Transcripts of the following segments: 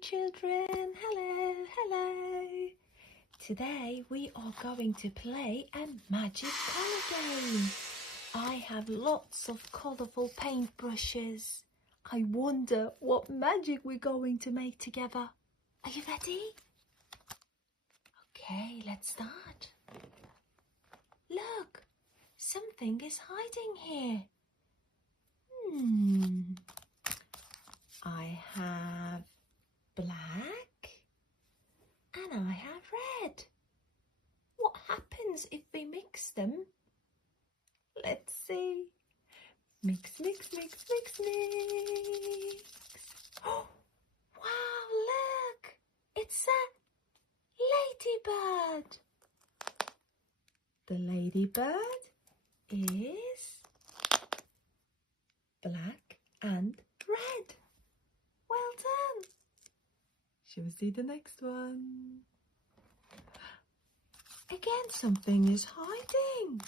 children, hello, hello. Today we are going to play a magic colour game. I have lots of colourful paintbrushes. I wonder what magic we're going to make together. Are you ready? Okay, let's start. Look, something is hiding here. I have black and I have red. What happens if we mix them? Let's see. Mix, mix, mix, mix, mix. Oh, wow, look! It's a ladybird. The ladybird is black and red. Well done. Shall we see the next one? Again, something is hiding.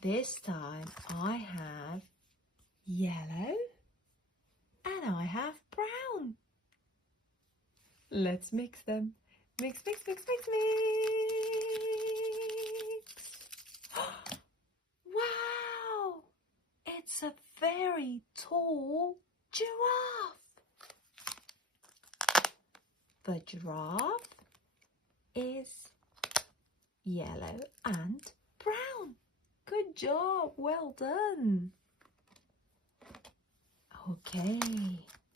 This time I have yellow and I have brown. Let's mix them. Mix, mix, mix, mix, mix. Wow! It's a very tall giraffe. The giraffe is yellow and brown. Good job, well done. Okay,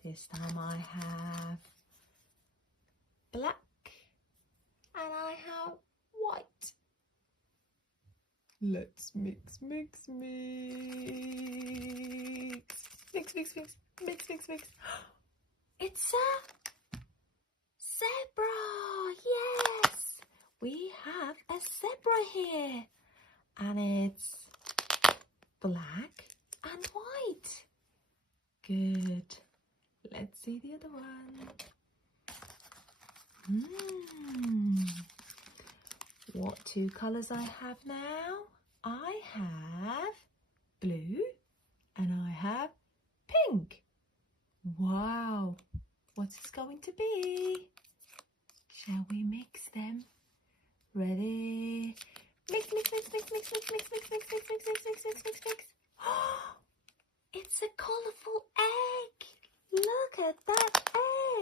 this time I have black and I have white. Let's mix, mix, mix. Mix, mix, mix, mix, mix, mix. It's a zebra, yes. We have a zebra here. And it's black and white. Good. Let's see the other one. What two colours I have now? I have blue and I have pink. Wow. What's this going to be? Shall we mix them? Ready? Mix, mix, mix, mix, mix, mix, mix, mix, mix, mix, mix, mix, mix, mix, mix, mix. It's a colourful egg. Look at that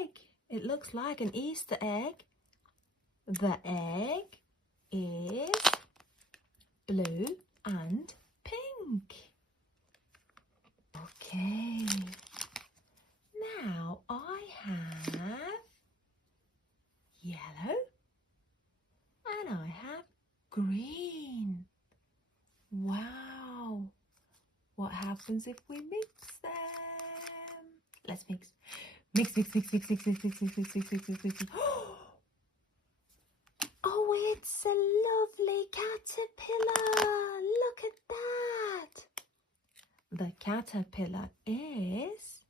egg. It looks like an Easter egg. The egg is blue and pink. Okay. Now I have yellow and I have green. Wow. What happens if we mix them? Let's mix. Mix, mix, mix, mix, mix, mix, mix, mix, mix, mix, mix, mix, mix. Oh, it's a lovely caterpillar. Look at that. The caterpillar is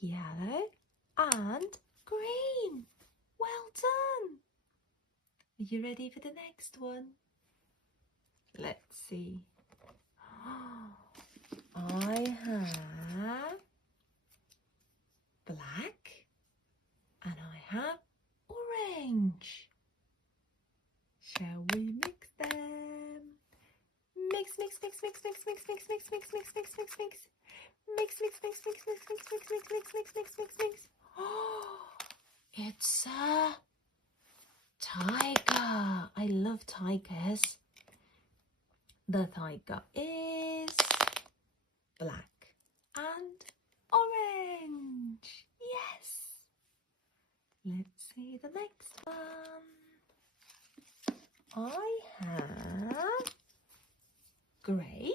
yellow and green. Well done. Are you ready for the next one? Let's see. I have black and I have orange. Shall we mix them? Mix, mix, mix, mix, mix, mix, mix, mix, mix, mix, mix, mix, mix. Mix, mix, mix, mix, mix, mix, mix, mix, mix, mix, mix, mix, mix. Oh, it's a tiger. I love tigers. The tiger is black and orange. Yes. Let's see the next one. I have grey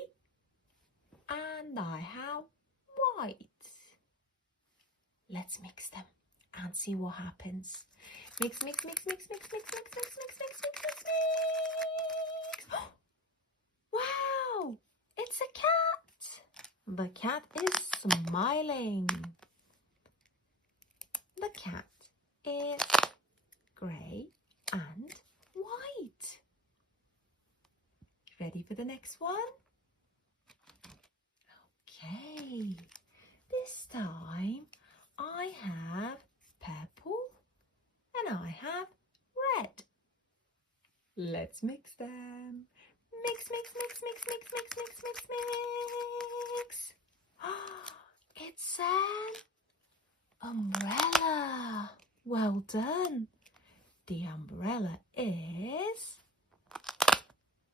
and I have white. Let's mix them and see what happens. Mix, mix, mix, mix, mix, mix, mix, mix, mix, mix, mix, mix, mix. Wow, it's a cat. The cat is smiling. The cat is grey and white. Ready for the next one? Okay, this time I have Let's mix them. Mix, mix, mix, mix, mix, mix, mix, mix, mix. It's an umbrella. Well done. The umbrella is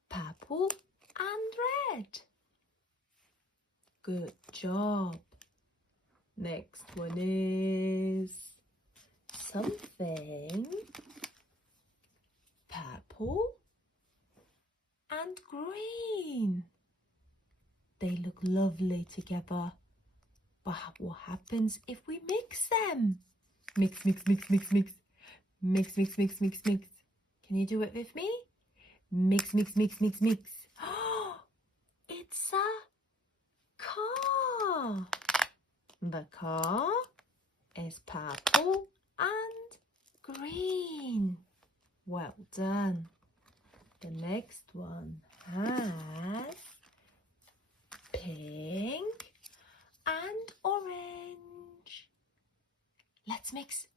purple and red. Good job. Next one is something purple and green. They look lovely together. But what happens if we mix them? Mix, mix, mix, mix, mix. Mix, mix, mix, mix, mix. Can you do it with me? Mix, mix, mix, mix, mix. It's a car. The car is purple and green. Well done. The next one has pink and orange. Let's mix.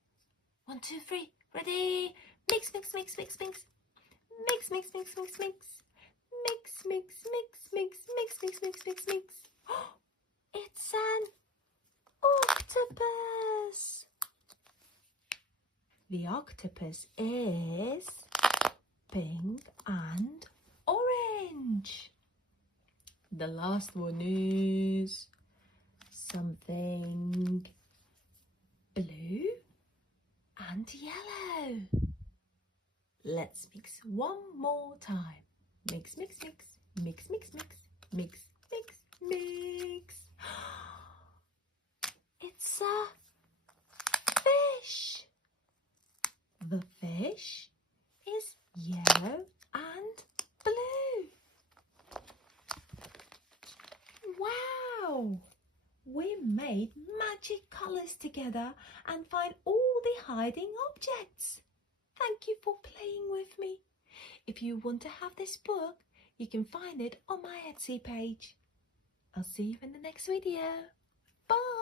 1, 2, 3. Ready? Mix, mix, mix, mix, mix. Mix, mix, mix, mix, mix. Mix, mix, mix, mix, mix, mix, mix, mix, mix. It's an octopus. The octopus is pink and orange. The last one is something blue and yellow. Let's mix one more time. Mix, mix, mix, mix, mix, mix, mix, mix, mix. It's a fish. The fish is yellow and blue. Wow! We made magic colours together and find all the hiding objects. Thank you for playing with me. If you want to have this book, you can find it on my Etsy page. I'll see you in the next video. Bye!